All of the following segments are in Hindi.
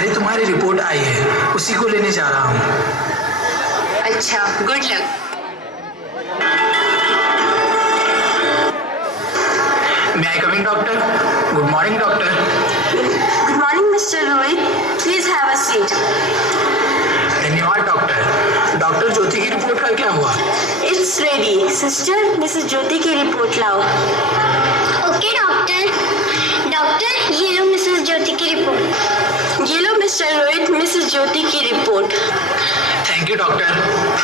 अरे तुम्हारी रिपोर्ट आई है, उसी को लेने जा रहा हूँ। अच्छा, good luck. May I come in, doctor? Good morning, doctor. Good morning, Mr. Rohit. Please have a seat. धन्यवाद डॉक्टर। डॉक्टर ज्योति की रिपोर्ट का क्या हुआ? It's ready. Sister, Mrs. ज्योति की रिपोर्ट लाओ। Okay doctor. डॉक्टर ये लो मिसेस ज्योति की रिपोर्ट। ये लो मिस्टर रोहित, मिसेस ज्योति की रिपोर्ट। Thank you doctor.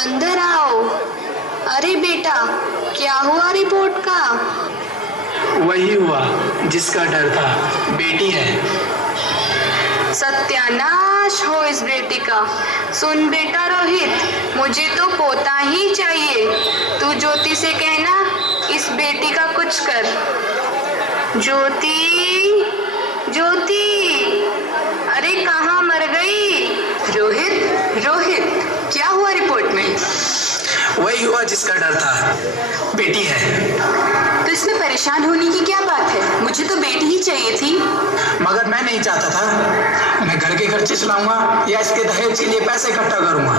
अंदर आओ। अरे बेटा, क्या हुआ रिपोर्ट का? वही हुआ जिसका डर था, बेटी है। सत्यानाश हो इस बेटी का। सुन बेटा रोहित, मुझे तो पोता ही चाहिए। तू ज्योति से कहना इस बेटी का कुछ कर। ज्योति, ज्योति, अरे कहाँ मर गई? रोहित, रोहित, क्या हुआ रिपोर्ट में? वही हुआ जिसका डर था, बेटी है। तो इसमें परेशान होने की क्या बात है? मुझे तो बेटी ही चाहिए थी। मगर मैं नहीं चाहता था। मैं घर के खर्चे चलाऊंगा या इसके दहेज के लिए पैसे इकट्ठा करूंगा।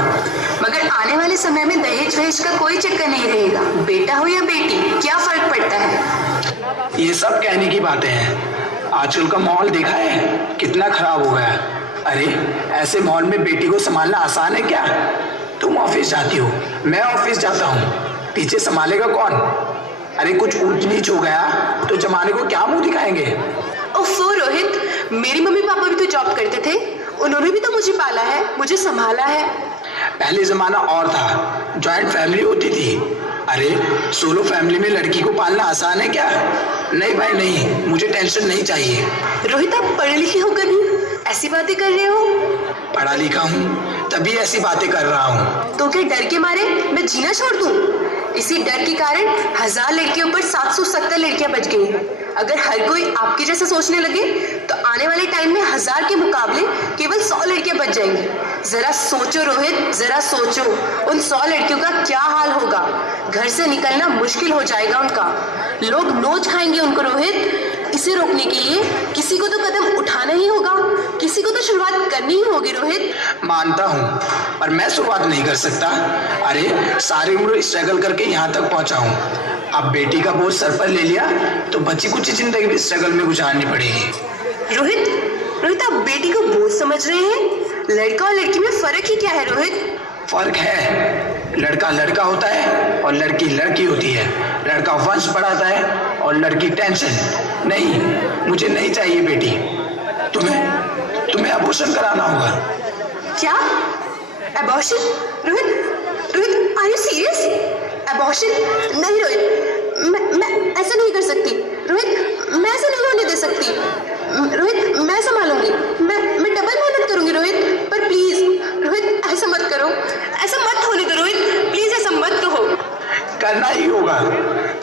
मगर आने वाले समय में दहेज वहेज का कोई चक्कर नहीं रहेगा। बेटा हो या बेटी, क्या फर्क पड़ता है? ये सब कहने की बातें हैं। आजकल का माहौल देखा है कितना खराब हो गया। अरे ऐसे माहौल में बेटी को संभालना आसान है क्या? तुम ऑफिस जाती हो, मैं ऑफिस जाता हूँ, पीछे संभालेगा कौन? अरे कुछ ऊंच नीच हो गया तो जमाने को क्या मुंह दिखाएंगे? ओफो रोहित, मेरी मम्मी पापा भी तो जॉब करते थे। उन्होंने भी तो मुझे पाला है, मुझे संभाला है। पहले जमाना और था, जॉइंट फैमिली होती थी। अरे सोलो फैमिली में लड़की को पालना आसान है क्या? नहीं भाई नहीं, मुझे टेंशन नहीं चाहिए। रोहित, आप पढ़े लिखे होकर भी ऐसी बातें कर रहे हो? पढ़ा लिखा हूँ तभी ऐसी बातें कर रहा हूँ। तो क्या डर के मारे मैं जीना छोड़ दूँ? इसी डर के कारण 1000 लड़कियों पर 770 लड़कियां बच गई। अगर हर कोई आपके जैसा सोचने लगे तो आने वाले टाइम में 1000 के मुकाबले केवल 100 लड़कियां बच जाएंगी। जरा सोचो रोहित, जरा सोचो, उन 100 लड़कियों का क्या हाल होगा। घर से निकलना मुश्किल हो जाएगा उनका। लोग नोच खाएंगे उनको रोहित। इसे रोकने के लिए किसी को तो कदम उठाना ही होगा, किसी को तो शुरुआत करनी ही होगी रोहित। मानता हूँ, पर मैं शुरुआत नहीं कर सकता। अरे सारी उम्र स्ट्रगल करके यहाँ तक पहुँचा हूँ। अब बेटी का बोझ सर पर ले लिया तो बची कुछ जिंदगी भी स्ट्रगल में गुजारनी पड़ेगी। रोहित, रोहित, आप बेटी को बोझ समझ रहे हैं? लड़का और लड़की में फर्क ही क्या है रोहित? फर्क है, लड़का लड़का होता है और लड़की लड़की होती है। लड़का वंश बढ़ाता है और लड़की टेंशन। नहीं, मुझे नहीं चाहिए बेटी। तुम्हें अबॉर्शन कराना होगा। क्या? Abortion? Rohit, Rohit, are you serious? Abortion? नहीं रोहित, मैं ऐसा नहीं कर सकती। रोहित, मैं ऐसा नहीं होने दे सकती। रोहित, मैं संभालूंगी। मैं डबल मेहनत करूंगी रोहित। पर प्लीज रोहित, ऐसा मत करो, ऐसा मत होने दो रोहित, प्लीज ऐसा मत कहो। करना ही होगा।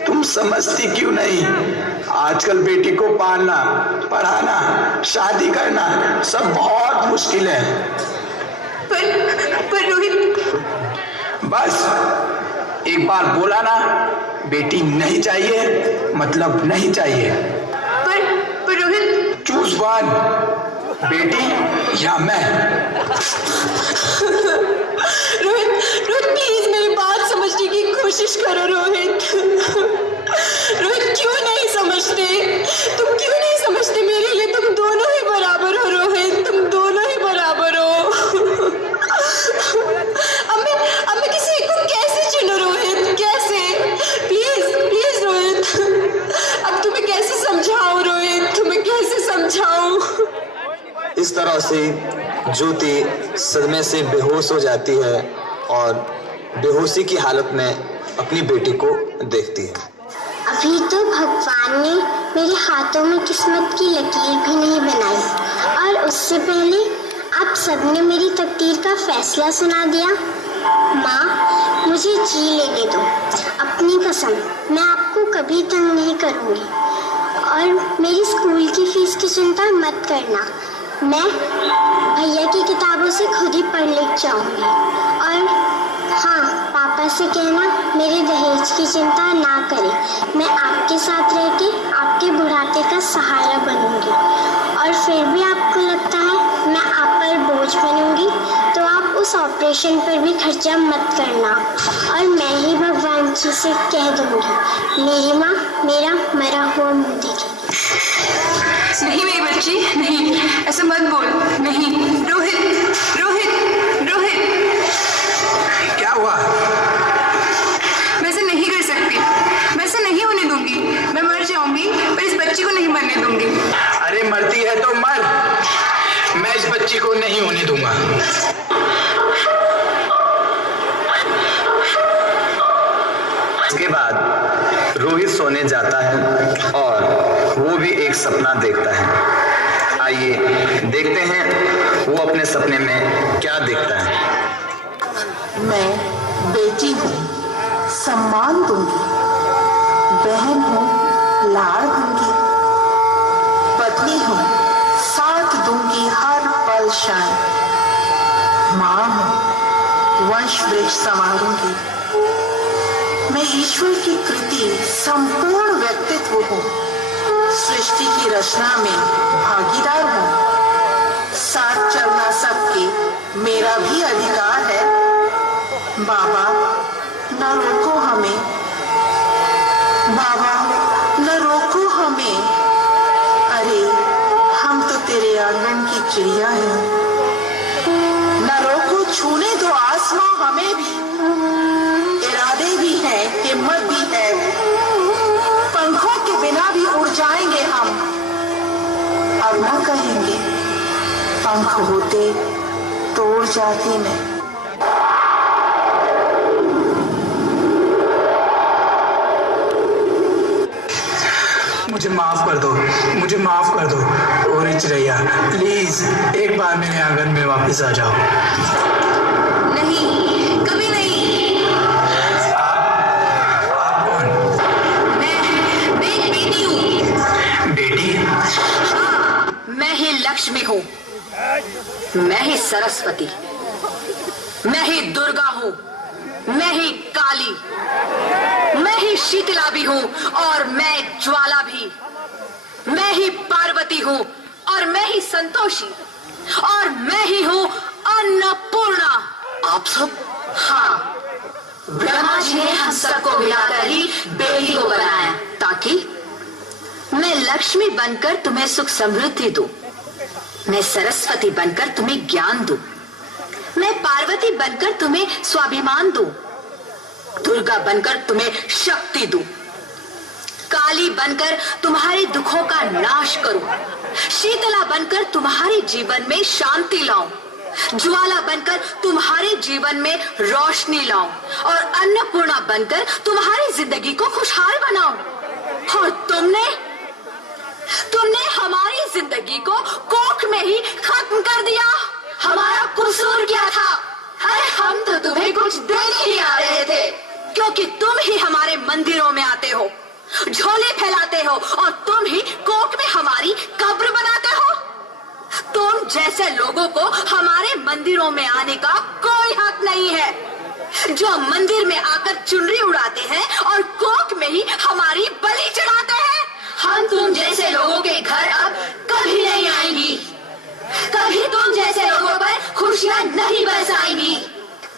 तुम समझती क्यों नहीं? आजकल बेटी को पालना, पढ़ाना, शादी करना सब बहुत मुश्किल है। पर रोहित, बस एक बार बोला ना, बेटी नहीं चाहिए मतलब नहीं चाहिए। पर रोहित, चूज वन, बेटी या मैं। रोहित, रोहित प्लीज मेरी बात समझने की कोशिश करो रोहित। रोहित, क्यों नहीं समझते? तुम क्यों नहीं समझते? मेरे लिए तुम दोनों ही बराबर हो रोहित, तुम दोनों ही बराबर हो। अब मैं किसी एक को कैसे चुनूं रोहित, कैसे? प्लीज प्लीज रोहित, अब तुम्हें कैसे समझाऊं रोहित, तुम्हें कैसे समझाऊं? इस तरह से ज्योति सदमे से बेहोश हो जाती है और बेहोशी की हालत में अपनी बेटी को देखती है। अभी तो भगवान ने मेरे हाथों में किस्मत की लकीर भी नहीं बनाई और उससे पहले आप सबने मेरी तकदीर का फैसला सुना दिया। माँ, मुझे जी लेने दो। अपनी कसम, मैं आपको कभी तंग नहीं करूँगी और मेरी स्कूल की फीस की चिंता मत करना। मैं भैया की किताबों से खुद ही पढ़ लिख जाऊंगी। और हाँ, पापा से कहना मेरे दहेज की चिंता ना करें। मैं आपके साथ रह के आपके बुढ़ापे का सहारा बनूंगी। और फिर भी आपको लगता है मैं आप पर बोझ बनूंगी तो आप उस ऑपरेशन पर भी खर्चा मत करना। और मैं ही भगवान जी से कह दूंगी मेरी माँ मेरा मरा हुआ मुँह देखेगी। नहीं मेरी बच्ची, नहीं, ऐसा मत बोल। नहीं रोहित, रोहित, रोहित। क्या हुआ? मैं ऐसा नहीं कर सकती, मैं ऐसा नहीं होने दूंगी। मैं मर जाऊंगी पर इस बच्ची को नहीं मरने दूंगी। अरे मरती है तो मर, मैं इस बच्ची को नहीं होने दूंगा। इसके बाद रोहित सोने जाता है और वो भी एक सपना देखता है। आइए देखते हैं वो अपने सपने में क्या देखता है। मैं बेटी हूँ, सम्मान दूंगी। बहन हूँ, लाड़ दूंगी। पत्नी हूँ, साथ दूंगी हर पल क्षण। माँ हूँ, वंश वृक्ष संवारूंगी। मैं ईश्वर की कृति संपूर्ण व्यक्तित्व हूँ। सृष्टि की रचना में भागीदार हूँ। साथ चलना सबके मेरा भी अधिकार है। बाबा न रोको हमें, बाबा न रोको हमें। अरे हम तो तेरे आंगन की चिड़िया हैं। न रोको, छूने दो आसमां हमें भी। इरादे भी हैं, हिम्मत भी है। पंखों के बिना भी उड़ जाएंगे हम। अब न कहेंगे पंख होते तो उड़ जाती मैं। मुझे माफ कर दो, मुझे माफ कर दो। ओरी चिड़ैया, प्लीज एक बार मेरे आंगन में वापस आ जाओ। नहीं, कभी नहीं। आप कौन? मैं एक बेटी हूँ। बेटी? हाँ, मैं ही लक्ष्मी हूँ, मैं ही सरस्वती, मैं ही दुर्गा हूँ, मैं ही काली, मैं ही शीतला भी हूँ और मैं ज्वाला भी। मैं ही पार्वती हूँ और मैं ही संतोषी और मैं ही हूँ अन्नपूर्णा। आप सब? हाँ, ब्रह्मा जी ने हम सबको मिलाकर ही बेटी को बनाया ताकि मैं लक्ष्मी बनकर तुम्हें सुख समृद्धि दूं, मैं सरस्वती बनकर तुम्हें ज्ञान दूं, मैं पार्वती बनकर तुम्हें स्वाभिमान दूं, दुर्गा बनकर तुम्हें शक्ति दूं, काली बनकर तुम्हारे दुखों का नाश करूं, शीतला बनकर तुम्हारे जीवन में शांति लाऊं, ज्वाला बनकर तुम्हारे जीवन में रोशनी लाऊं और अन्नपूर्णा बनकर तुम्हारी जिंदगी को खुशहाल बनाऊं। और तुमने हमारी जिंदगी को कोख में ही खत्म कर दिया। हमारा कसूर क्या था? अरे हम तो तुम्हें कुछ देने ही आ रहे थे, क्योंकि तुम ही हमारे मंदिरों में आते हो, झोले फैलाते हो और तुम ही कोख में हमारी कब्र बनाते हो। तुम जैसे लोगों को हमारे मंदिरों में आने का कोई हक नहीं है, जो मंदिर में आकर चुनरी उड़ाते हैं और कोख में ही हमारी बलि चढ़ाते हैं। हम तुम जैसे लोगों के घर अब कभी नहीं आएंगी, कभी तुम जैसे लोगों पर खुशियां नहीं बरसाएंगी,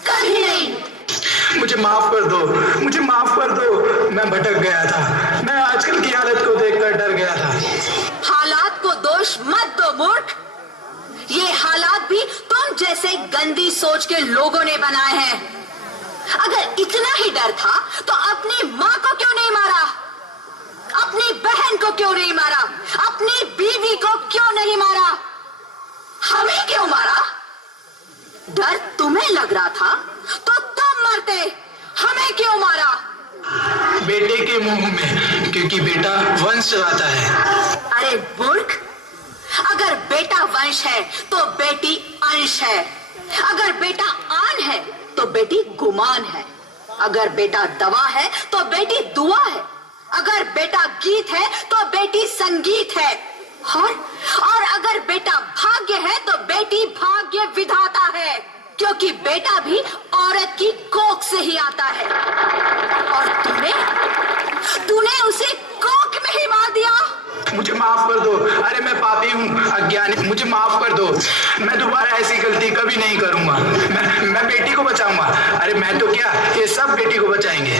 कभी नहीं। मुझे माफ कर दो, मुझे माफ कर दो। मैं भटक गया था, मैं आजकल की हालत को देखकर डर गया था। हालात को दोष मत दो मूर्ख, ये हालात भी तुम जैसे गंदी सोच के लोगों ने बनाए हैं। अगर इतना ही डर था तो अपनी माँ को क्यों नहीं मारा, अपनी बहन को क्यों नहीं मारा, अपनी बीवी को क्यों नहीं मारा, हमें क्यों मारा? डर तुम्हें लग रहा था तो तुम मरते, हमें क्यों मारा? बेटे के मुंह में, क्योंकि बेटा वंश चलाता है। अरे मूर्ख, अगर बेटा वंश है तो बेटी अंश है, अगर बेटा आन है तो बेटी गुमान है, अगर बेटा दवा है तो बेटी दुआ है, अगर बेटा गीत है तो बेटी संगीत है, और अगर बेटा भाग्य है तो बेटी भाग्य विधाता है, क्योंकि बेटा भी औरत की कोख से ही आता है। और तूने उसे कोख में ही मार दिया। मुझे माफ कर दो। अरे मैं पापी हूँ, अज्ञानी, मुझे माफ कर दो। मैं दोबारा ऐसी गलती कभी नहीं करूंगा। मैं बेटी को बचाऊंगा। अरे मैं तो क्या, ये सब बेटी को बचाएंगे।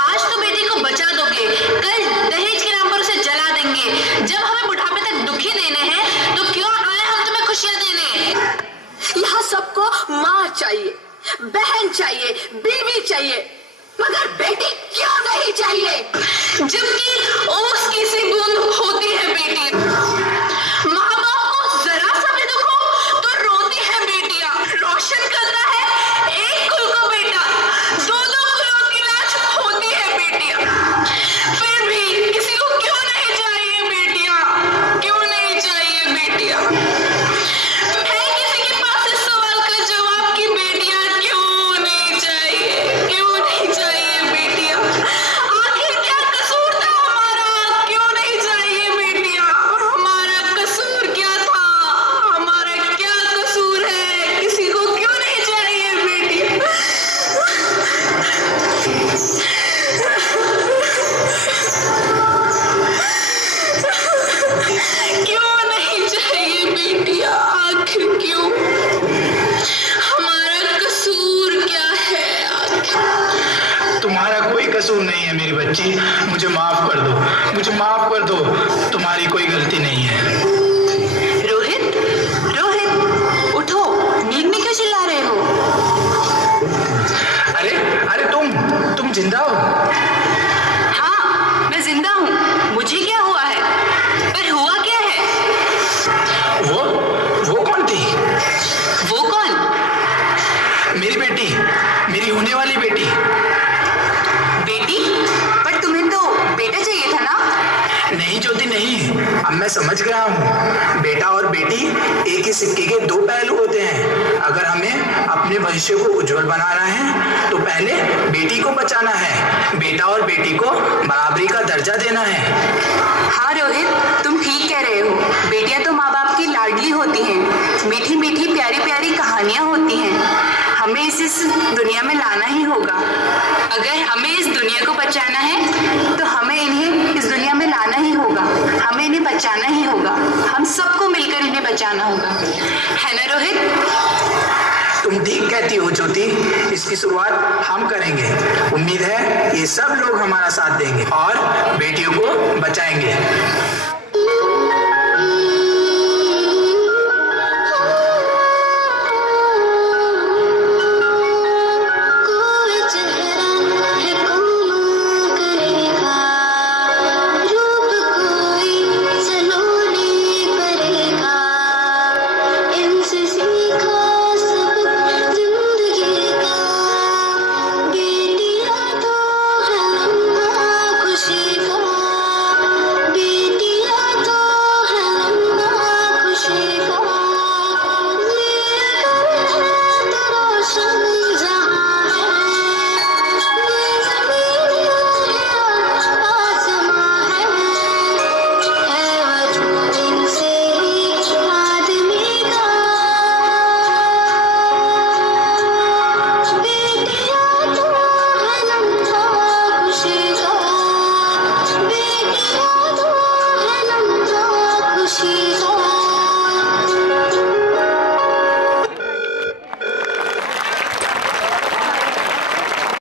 आज तो बेटी को बचा दोगे, कल दहेज के नाम पर उसे जला देंगे। जब हमें बुढ़ापे तक दुखी देने हैं तो क्यों आए हम तुम्हें खुशियां देने। यहाँ सबको माँ चाहिए, बहन चाहिए, बीवी चाहिए, मगर बेटी क्यों नहीं चाहिए? जबकि ओस की सी बूंद होती है बेटी। माँ बाप को जरा सा भी दुख हो तो रोती है बेटियां। रोशन करता है एक कुल को बेटा, दो कुलों की लाज होती है बेटियां। फिर भी किसी को क्यों नहीं चाहिए बेटियां, क्यों नहीं चाहिए बेटियां? है किसी के पास इस सवाल का जवाब कि बेटियां क्यों नहीं चाहिए, क्यों नहीं चाहिए बेटियां? आखिर क्या कसूर था हमारा, क्यों नहीं चाहिए बेटियां? हमारा कसूर क्या था, हमारा क्या कसूर है, किसी को क्यों नहीं चाहिए बेटियां? क्यों नहीं चाहिए बेटियां, आखिर क्यों? हमारा कसूर क्या है आखिर? तुम्हारा कोई कसूर नहीं है मेरी बच्ची, मुझे माफ कर दो, मुझे माफ कर दो। तुम्हारी कोई गलती नहीं है। रोहित, रोहित उठो, नींद में क्यों चिल्ला रहे हो? अरे अरे तुम जिंदा हो? हाँ, मैं जिंदा हूँ। मुझे क्या हुआ है, पर हुआ क्या है? वो कौन थी? वो कौन? मेरी बेटी, मेरी होने वाली बेटी। बेटी? पर तुम्हें तो बेटा चाहिए था ना? नहीं ज्योति नहीं, अब मैं समझ गया हूँ। बेटा और बेटी एक ही सिक्के के दो पहलू होते हैं। अगर हमें अपने भविष्य को उज्जवल बनाना है तो पहले बेटी को बचाना है, बेटा और बेटी को बराबरी का दर्जा देना है। हाँ रोहित, तुम ठीक कह रहे हो। बेटियां तो माँ बाप की लाडली होती हैं, मीठी मीठी प्यारी प्यारी कहानियां होती हैं। हमें इस दुनिया में लाना ही होगा। अगर हमें इस दुनिया को बचाना है तो हमें इन्हें इस दुनिया में लाना ही होगा, हमें इन्हें बचाना ही होगा। हम सबको मिलकर इन्हें बचाना होगा, है ना रोहित? तुम ठीक कहती हो ज्योति, इसकी शुरुआत हम करेंगे। उम्मीद है ये सब लोग हमारा साथ देंगे और बेटियों को बचाएंगे।